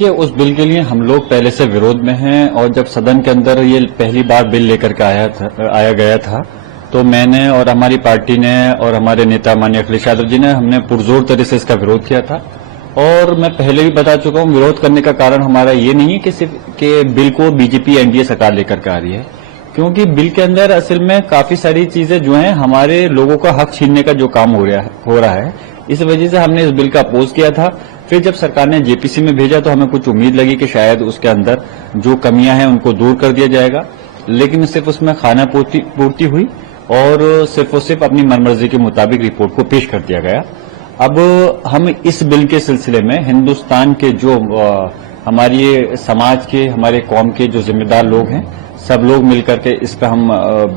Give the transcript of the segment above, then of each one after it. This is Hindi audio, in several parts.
कि उस बिल के लिए हम लोग पहले से विरोध में हैं और जब सदन के अंदर ये पहली बार बिल लेकर के आया गया था तो मैंने और हमारी पार्टी ने और हमारे नेता माननीय अखिलेश यादव जी ने हमने पुरजोर तरह से इसका विरोध किया था। और मैं पहले भी बता चुका हूं, विरोध करने का कारण हमारा ये नहीं है कि सिर्फ कि बिल को बीजेपी एनडीए सरकार लेकर के आ रही है, क्योंकि बिल के अंदर असल में काफी सारी चीजें जो हैं हमारे लोगों का हक छीनने का जो काम हो रहा है। इस वजह से हमने इस बिल का अपोज किया था। फिर जब सरकार ने जेपीसी में भेजा तो हमें कुछ उम्मीद लगी कि शायद उसके अंदर जो कमियां हैं उनको दूर कर दिया जाएगा, लेकिन सिर्फ उसमें खाना पूर्ति हुई और सिर्फ अपनी मनमर्जी के मुताबिक रिपोर्ट को पेश कर दिया गया। अब हम इस बिल के सिलसिले में हिंदुस्तान के जो हमारे समाज के, हमारे कौम के जो जिम्मेदार लोग हैं, सब लोग मिलकर के इस पर हम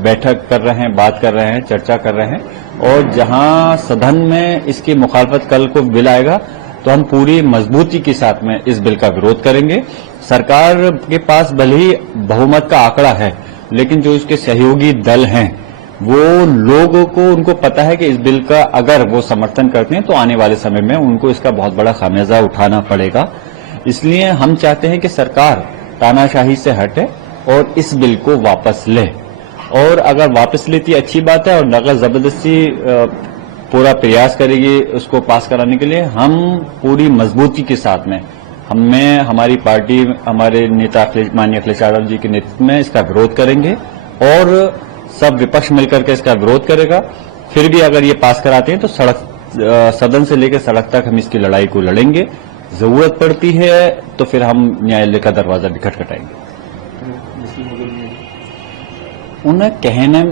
बैठक कर रहे हैं, बात कर रहे हैं, चर्चा कर रहे हैं। और जहां सदन में इसकी मुखालफत कल को बिल आएगा तो हम पूरी मजबूती के साथ में इस बिल का विरोध करेंगे। सरकार के पास भले ही बहुमत का आंकड़ा है, लेकिन जो इसके सहयोगी दल हैं वो लोगों को, उनको पता है कि इस बिल का अगर वो समर्थन करते हैं तो आने वाले समय में उनको इसका बहुत बड़ा खामियाजा उठाना पड़ेगा। इसलिए हम चाहते हैं कि सरकार तानाशाही से हटे और इस बिल को वापस ले, और अगर वापस लेती अच्छी बात है, और अगर जबरदस्ती पूरा प्रयास करेगी उसको पास कराने के लिए, हम पूरी मजबूती के साथ में हमारी पार्टी, हमारे नेता माननीय अखिलेश यादव जी के नेतृत्व में इसका विरोध करेंगे और सब विपक्ष मिलकर के इसका विरोध करेगा। फिर भी अगर ये पास कराते हैं तो सदन से लेकर सड़क तक हम इसकी लड़ाई को लड़ेंगे। जरूरत पड़ती है तो फिर हम न्यायालय का दरवाजा भी खटखटाएंगे। उन्हें कहने,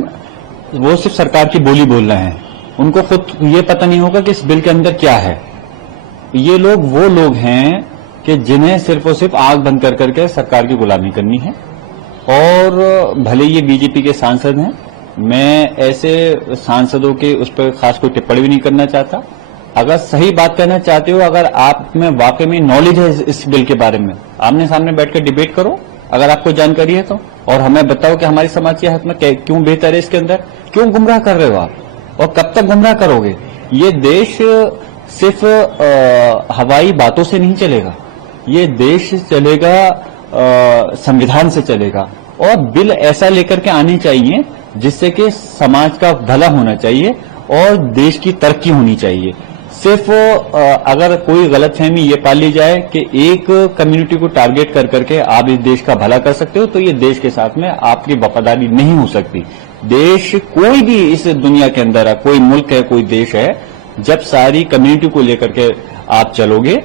वो सिर्फ सरकार की बोली बोल रहे हैं, उनको खुद ये पता नहीं होगा कि इस बिल के अंदर क्या है। ये लोग वो लोग हैं कि जिन्हें सिर्फ और सिर्फ आंख बंद कर करके सरकार की गुलामी करनी है। और भले ये बीजेपी के सांसद हैं, मैं ऐसे सांसदों के उस पर खास कोई टिप्पणी भी नहीं करना चाहता। अगर सही बात करना चाहते हो, अगर आप में वाकई में नॉलेज है इस बिल के बारे में, आमने सामने बैठ कर डिबेट करो अगर आपको जानकारी है तो, और हमें बताओ कि हमारी समाज के हक में क्यों बेहतर है, इसके अंदर क्यों गुमराह कर रहे हो आप, और कब तक गुमराह करोगे। ये देश सिर्फ हवाई बातों से नहीं चलेगा, ये देश चलेगा संविधान से चलेगा। और बिल ऐसा लेकर के आने चाहिए जिससे कि समाज का भला होना चाहिए और देश की तरक्की होनी चाहिए। सिर्फ अगर कोई गलतफहमी ये पाल ली जाए कि एक कम्युनिटी को टारगेट कर करके आप इस देश का भला कर सकते हो, तो ये देश के साथ में आपकी वफादारी नहीं हो सकती। देश कोई भी इस दुनिया के अंदर है, कोई मुल्क है, कोई देश है, जब सारी कम्युनिटी को लेकर के आप चलोगे